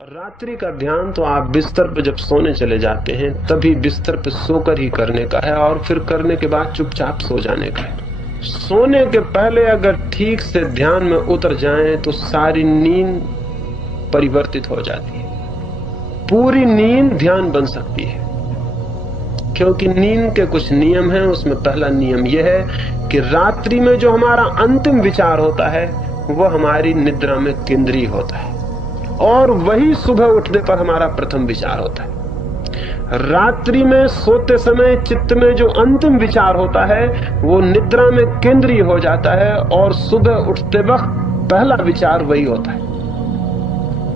रात्रि का ध्यान तो आप बिस्तर पर जब सोने चले जाते हैं तभी बिस्तर पर सोकर ही करने का है और फिर करने के बाद चुपचाप सो जाने का है। सोने के पहले अगर ठीक से ध्यान में उतर जाएं तो सारी नींद परिवर्तित हो जाती है। पूरी नींद ध्यान बन सकती है, क्योंकि नींद के कुछ नियम हैं। उसमें पहला नियम यह है कि रात्रि में जो हमारा अंतिम विचार होता है वह हमारी निद्रा में केंद्रीय होता है और वही सुबह उठने पर हमारा प्रथम विचार होता है। रात्रि में सोते समय चित्त में जो अंतिम विचार होता है वो निद्रा में केंद्रीय हो जाता है और सुबह उठते वक्त पहला विचार वही होता है।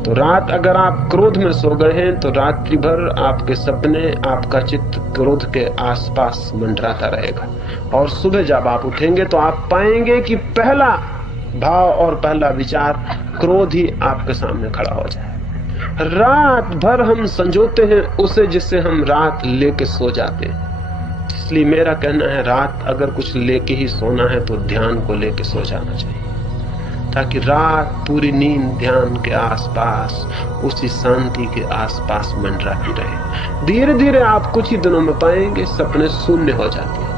तो रात अगर आप क्रोध में सो गए हैं तो रात्रि भर आपके सपने, आपका चित्त क्रोध के आसपास मंडराता रहेगा और सुबह जब आप उठेंगे तो आप पाएंगे कि पहला भाव और पहला विचार क्रोध ही आपके सामने खड़ा हो जाए। रात भर हम संजोते हैं उसे जिससे हम रात लेके सो जाते हैं। इसलिए मेरा कहना है रात अगर कुछ लेके ही सोना है तो ध्यान को लेके सो जाना चाहिए, ताकि रात पूरी नींद ध्यान के आसपास, उसी शांति के आसपास मंडराती रहे। धीरे धीरे आप कुछ ही दिनों में पाएंगे सपने शून्य हो जाते हैं,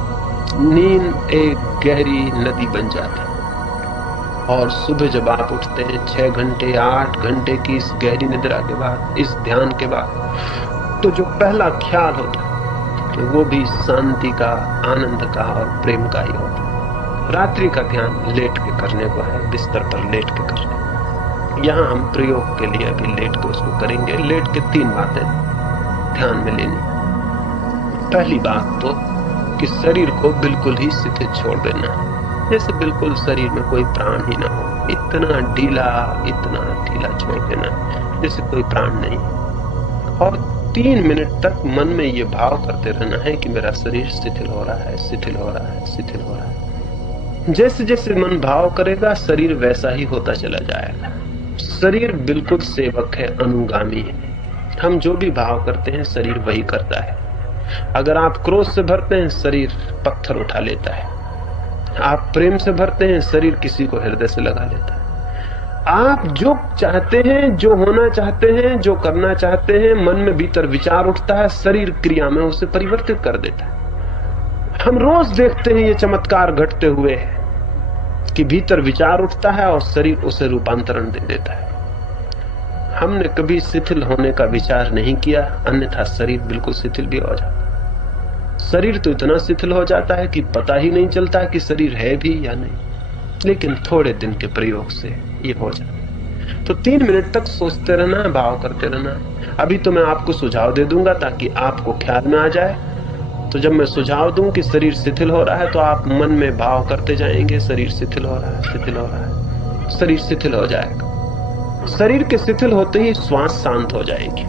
नींद एक गहरी नदी बन जाती है और सुबह जब आप उठते हैं 6 घंटे 8 घंटे की इस गहरी निद्रा के बाद, इस ध्यान के बाद, तो जो पहला ख्याल होता है वो भी शांति का, आनंद का और प्रेम का ही होता है। रात्रि का ध्यान लेट के करने को है, बिस्तर पर लेट के करने। यहाँ हम प्रयोग के लिए अभी लेट के उसको करेंगे। लेट के 3 बातें ध्यान में लेनी। पहली बात तो कि शरीर को बिल्कुल ही शिथिल छोड़ देना है, जैसे बिल्कुल शरीर में कोई प्राण ही ना हो। इतना ढीला छोड़ देना जैसे कोई प्राण नहीं। और 3 मिनट तक मन में ये भाव करते रहना है कि मेरा शरीर शिथिल हो रहा है, शिथिल हो रहा है, शिथिल हो रहा है। जैसे जैसे मन भाव करेगा शरीर वैसा ही होता चला जाएगा। शरीर बिल्कुल सेवक है, अनुगामी है। हम जो भी भाव करते हैं शरीर वही करता है। अगर आप क्रोध से भरते हैं शरीर पत्थर उठा लेता है, आप प्रेम से भरते हैं शरीर किसी को हृदय से लगा लेता है। आप जो चाहते हैं, जो होना चाहते हैं, जो करना चाहते हैं, मन में भीतर विचार उठता है, शरीर क्रिया में उसे परिवर्तित कर देता है। हम रोज देखते हैं ये चमत्कार घटते हुए कि भीतर विचार उठता है और शरीर उसे रूपांतरण दे देता है। हमने कभी शिथिल होने का विचार नहीं किया, अन्यथा शरीर बिल्कुल शिथिल भी हो जाता है। शरीर तो इतना शिथिल हो जाता है कि पता ही नहीं चलता कि शरीर है भी या नहीं, लेकिन थोड़े दिन के प्रयोग से ये हो जाता है। तो 3 मिनट तक सोचते रहना है, भाव करते रहना है। अभी तो मैं आपको सुझाव दे दूंगा ताकि आपको ख्याल में आ जाए। तो जब मैं सुझाव दूं कि शरीर शिथिल हो रहा है तो आप मन में भाव करते जाएंगे, शरीर शिथिल हो रहा है, शिथिल हो रहा है, शरीर शिथिल हो जाएगा। शरीर के शिथिल होते ही श्वास शांत हो जाएगी।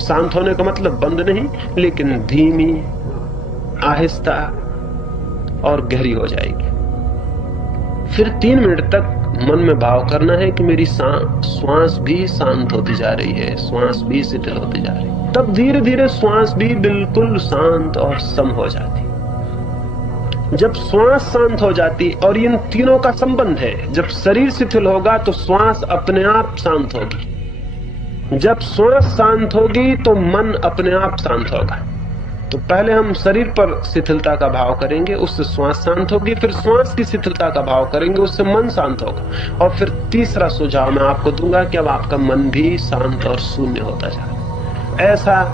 शांत होने का मतलब बंद नहीं, लेकिन धीमी, आहिस्ता और गहरी हो जाएगी। फिर 3 मिनट तक मन में भाव करना है कि मेरी श्वास भी शांत होती जा रही है, श्वास भी शिथिल होती जा रही है। तब धीरे धीरे श्वास भी बिल्कुल शांत और सम हो जाती। जब श्वास शांत हो जाती, और इन तीनों का संबंध है, जब शरीर शिथिल होगा तो श्वास अपने आप शांत होगी, जब श्वास शांत होगी तो मन अपने आप शांत होगा। तो पहले हम शरीर पर शिथिलता का भाव करेंगे, उससे श्वास शांत होगी, फिर श्वास की शिथिलता का भाव करेंगे, उससे मन शांत होगा। और फिर तीसरा सुझाव मैं आपको दूंगा कि अब आपका मन भी शांत और शून्य होता जा रहा है। ऐसा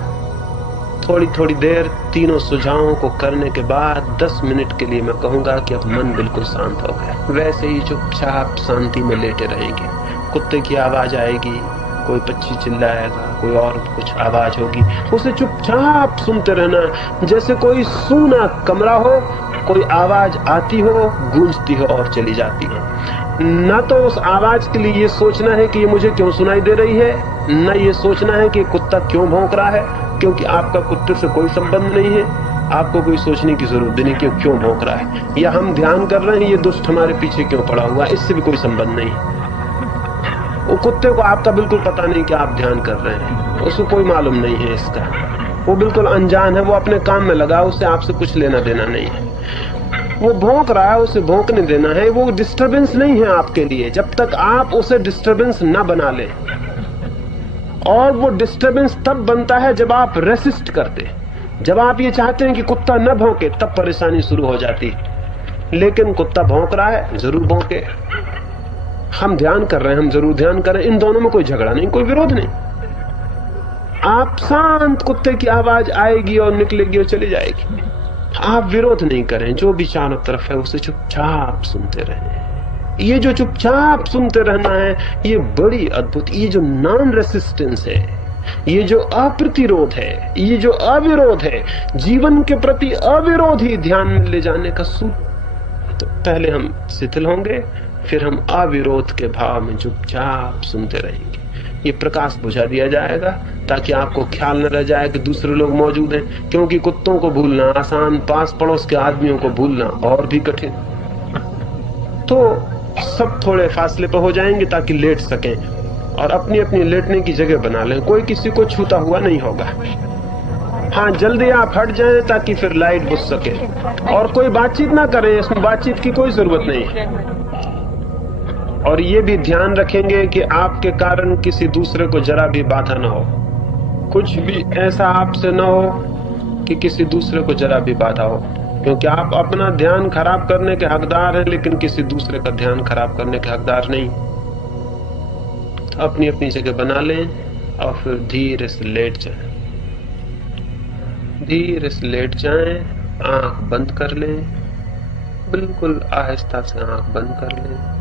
थोड़ी थोड़ी देर तीनों सुझावों को करने के बाद 10 मिनट के लिए मैं कहूंगा कि अब मन बिल्कुल शांत हो गया। वैसे ही चुपचाप शांति में लेटे रहेंगे। कुत्ते की आवाज आएगी, कोई पक्षी चिल्लाएगा, कोई और कुछ आवाज होगी, उसे चुपचाप सुनते रहना। जैसे कोई सूना कमरा हो, कोई आवाज आती हो, गूंजती हो और चली जाती हो। ना तो उस आवाज के लिए ये सोचना है कि ये मुझे क्यों सुनाई दे रही है, न ये सोचना है कि कुत्ता क्यों भौंक रहा है, क्योंकि आपका कुत्ते से कोई संबंध नहीं है। आपको कोई सोचने की जरूरत नहीं कि क्यों भौंक रहा है, या हम ध्यान कर रहे हैं ये दुष्ट हमारे पीछे क्यों पड़ा हुआ, इससे भी कोई संबंध नहीं है। वो कुत्ते को आपका बिल्कुल पता नहीं कि आप ध्यान कर रहे हैं, उसको कोई मालूम नहीं है इसका, वो बिल्कुल अनजान है, वो अपने काम में लगा, उससे आपसे कुछ लेना देना नहीं है। वो भौंक रहा है, उसे भौंकने देना है, वो डिस्टरबेंस नहीं है आपके लिए, जब तक आप उसे डिस्टरबेंस ना बना लें। और वो डिस्टरबेंस तब बनता है जब आप रेसिस्ट करते हैं। जब आप ये चाहते हैं कि कुत्ता न भौंके, तब परेशानी शुरू हो जाती है। लेकिन कुत्ता भौंक रहा है, जरूर भौंके। हम ध्यान कर रहे हैं, हम जरूर ध्यान कर रहे हैं। इन दोनों में कोई झगड़ा नहीं, कोई विरोध नहीं। आप शांत, कुत्ते की आवाज आएगी और निकलेगी और चली जाएगी। आप विरोध नहीं करें, जो भी चारों तरफ है उसे चुपचाप सुनते रहें। ये जो चुपचाप सुनते रहना है, ये बड़ी अद्भुत, ये जो नॉन रेसिस्टेंस है, ये जो अप्रतिरोध है, ये जो अविरोध है, जीवन के प्रति अविरोध ही ध्यान में ले जाने का सूत्र। तो पहले हम शिथिल होंगे, फिर हम अविरोध के भाव में चुपचाप सुनते रहेंगे। ये प्रकाश बुझा दिया जाएगा ताकि आपको ख्याल न रह जाए कि दूसरे लोग मौजूद हैं, क्योंकि कुत्तों को भूलना आसान, पास पड़ोस के आदमियों को भूलना और भी कठिन। तो सब थोड़े फासले पर हो जाएंगे ताकि लेट सकें और अपनी अपनी लेटने की जगह बना लें। कोई किसी को छूता हुआ नहीं होगा। हाँ, जल्दी आप हट जाएं ताकि फिर लाइट बुझ सके। और कोई बातचीत ना करें, इसमें बातचीत की कोई जरूरत नहीं है। और ये भी ध्यान रखेंगे कि आपके कारण किसी दूसरे को जरा भी बाधा ना हो। कुछ भी ऐसा आपसे ना हो कि किसी दूसरे को जरा भी बाधा हो, क्योंकि आप अपना ध्यान खराब करने के हकदार हैं, लेकिन किसी दूसरे का ध्यान खराब करने के हकदार नहीं। तो अपनी अपनी जगह बना लें और फिर धीरे से लेट जाएं। धीरे से लेट जाएं, आंख बंद कर लें, बिल्कुल आहिस्ता से आंख बंद कर लें।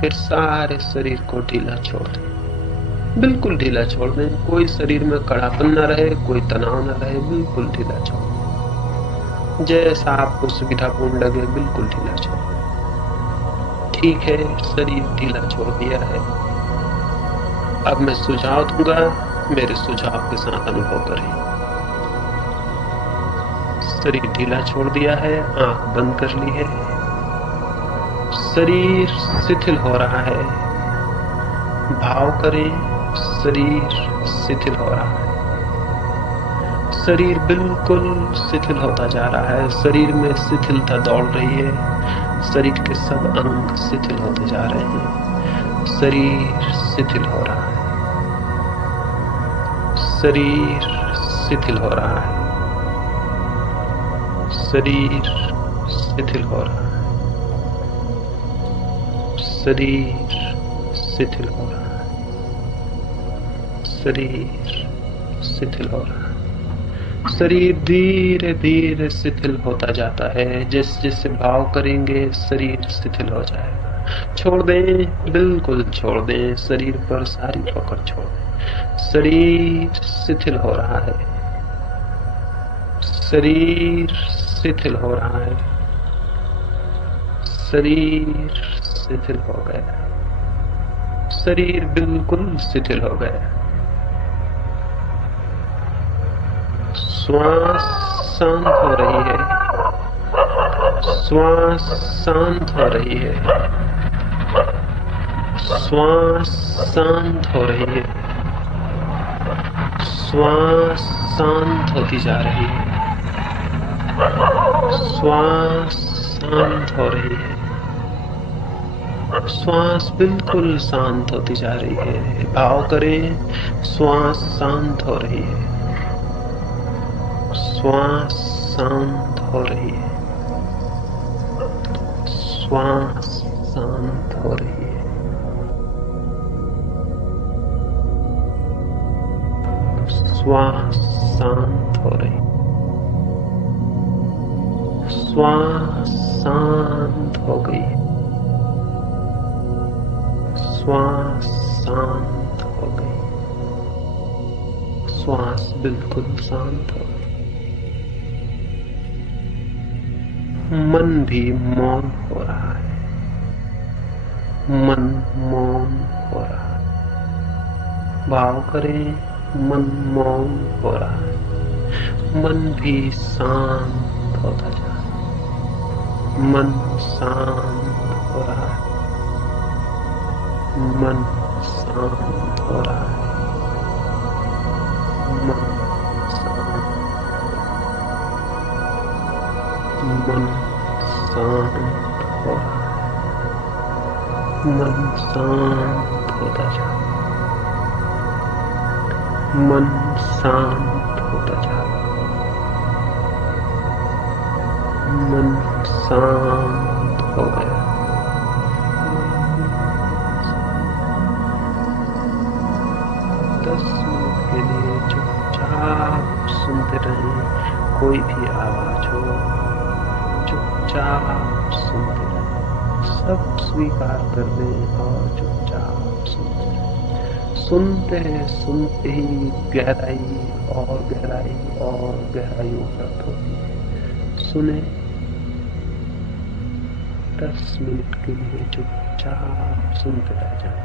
फिर सारे शरीर को ढीला छोड़ दें, बिल्कुल ढीला छोड़ दें। कोई शरीर में कड़ापन न रहे, कोई तनाव न रहे, बिल्कुल ढीला छोड़ दें। जैसा आपको सुविधापूर्ण लगे, बिल्कुल ढीला छोड़ दें। ठीक है, शरीर ढीला छोड़ दिया है। अब मैं सुझाव दूंगा, मेरे सुझाव के साथ अनुभव करें। शरीर ढीला छोड़ दिया है, आंख बंद कर ली है, शरीर शिथिल हो रहा है। भाव करें, शरीर शिथिल हो रहा है। शरीर बिल्कुल शिथिल होता जा रहा है। शरीर में शिथिलता दौड़ रही है। शरीर के सब अंग शिथिल होते जा रहे हैं। शरीर शिथिल हो रहा है। शरीर शिथिल हो रहा है। शरीर शिथिल हो रहा है। शरीर शिथिल हो रहा है। शरीर शिथिल हो रहा है। शरीर धीरे धीरे शिथिल होता जाता है। जैसे जैसे भाव करेंगे, शरीर शिथिल हो जाएगा। छोड़ दें, बिल्कुल छोड़ दें। शरीर पर सारी पकड़ छोड़ दें। शरीर शिथिल हो रहा है। शरीर शिथिल हो रहा है। शरीर शिथिल हो गया। शरीर बिल्कुल शिथिल हो गया। श्वास शांत हो रही है। श्वास शांत हो रही है। श्वास शांत हो रही है। श्वास शांत होती जा रही है। श्वास शांत हो रही है। श्वास बिल्कुल शांत होती जा रही है। भाव करें, श्वास शांत हो रही है। श्वास शांत हो रही है। श्वास शांत हो रही है। श्वास शांत हो रही है। श्वास शांत हो गई। श्वास शांत हो गई। श्वास बिल्कुल शांत हो गई। मन भी मौन हो रहा है। मन मौन हो रहा है। भाव करें, मन मौन हो रहा है। मन भी शांत होता जा रहा है। मन शांत हो रहा है। मन शांत हो रहा है। मन शांत। मन शांत हो रहा है। मन शांत होता जा रहा है। मन शांत होता जा रहा है, मन शांत हो गया। 10 मिनट के लिए चुपचाप सुनते रहें, कोई भी आवाज हो चुपचाप सुनते रहें, सब स्वीकार कर लें और चुपचाप सुनते रहें। सुनते सुनते ही गहराई और गहराई और गहराई उपलब्ध होती है। सुने 10 मिनट के लिए चुपचाप सुनते रह जाएं।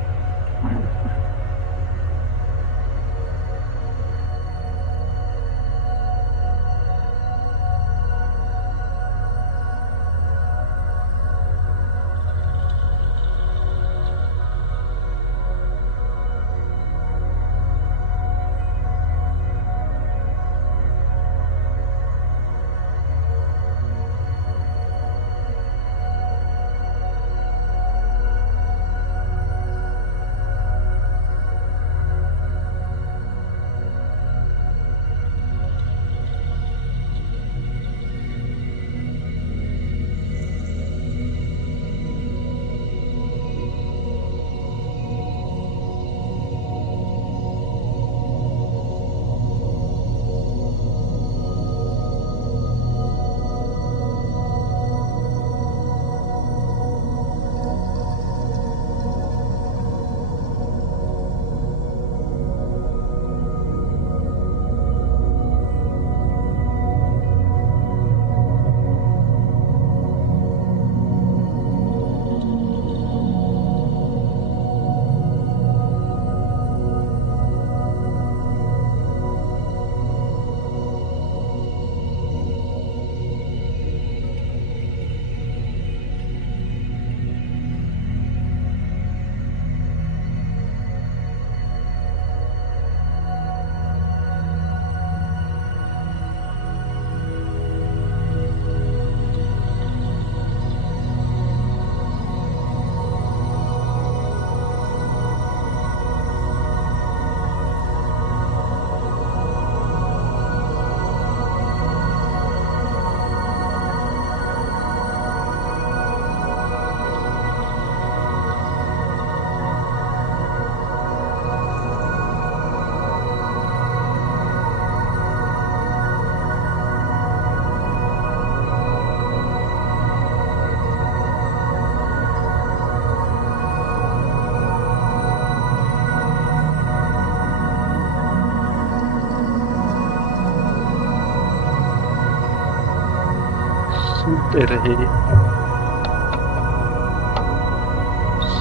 सुनते रहें,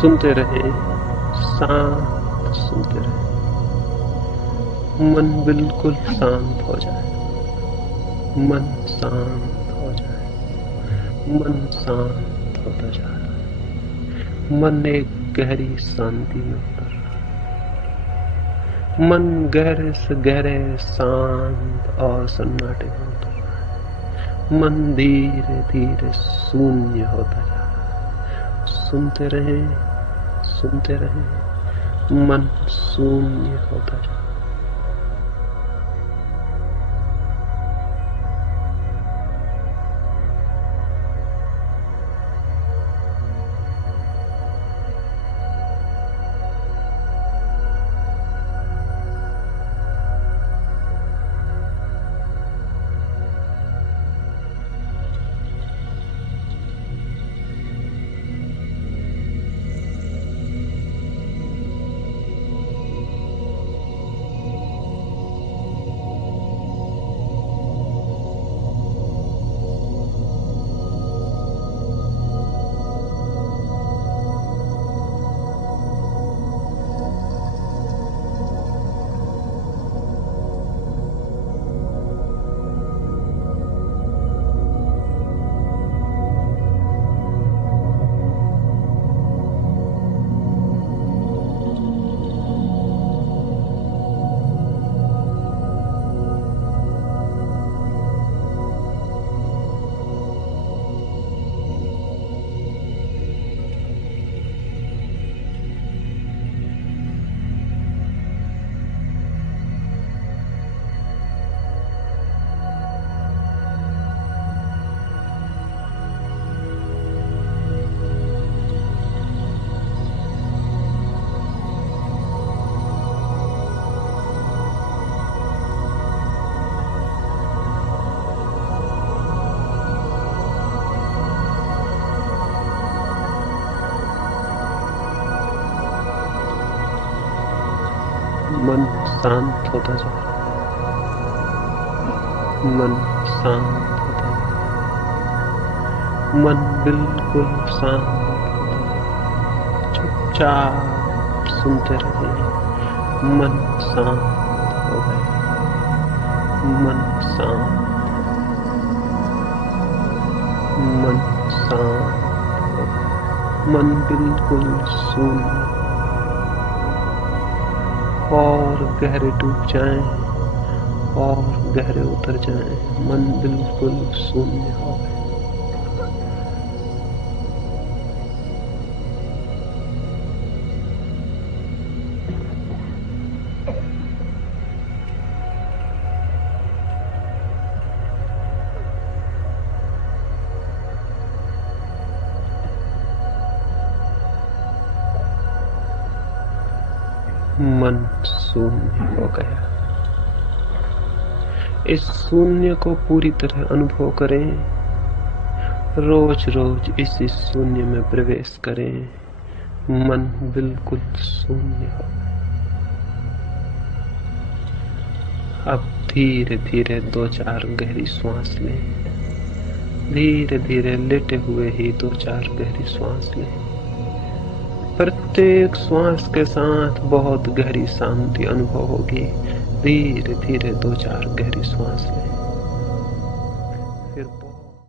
सुनते रहें, शांत सुनते रहें। मन बिल्कुल शांत हो जाए, मन शांत हो जाए, मन शांत होता जा रहा है। मन एक गहरी शांति में उतर रहा है। मन गहरे से गहरे शांत और सन्नाटे में उतर रहा है। मन धीरे धीरे शून्य होता जा रहा है। सुनते रहें, सुनते रहें, मन शून्य होता जा रहा है। मन शांत होता जा रहा है, मन शांत होता जा रहा है, मन बिल्कुल शांत होता जा रहा है। चुपचाप सुनते रहिए। मन शांत हो गया, मन शांत, मन शांत हो गया, मन बिल्कुल शून्य। और गहरे डूब जाएं और गहरे उतर जाएं, मन बिल्कुल शून्य हो गए। मन शून्य हो गया। इस शून्य को पूरी तरह अनुभव करें। रोज रोज इसी शून्य में प्रवेश करें। मन बिल्कुल शून्य हो। अब धीरे धीरे 2-4 गहरी सांस लें। धीरे धीरे लेटे हुए ही 2-4 गहरी सांस लें। प्रत्येक श्वास के साथ बहुत गहरी शांति अनुभव होगी। धीरे धीरे 2-4 गहरी सांस लें। फिर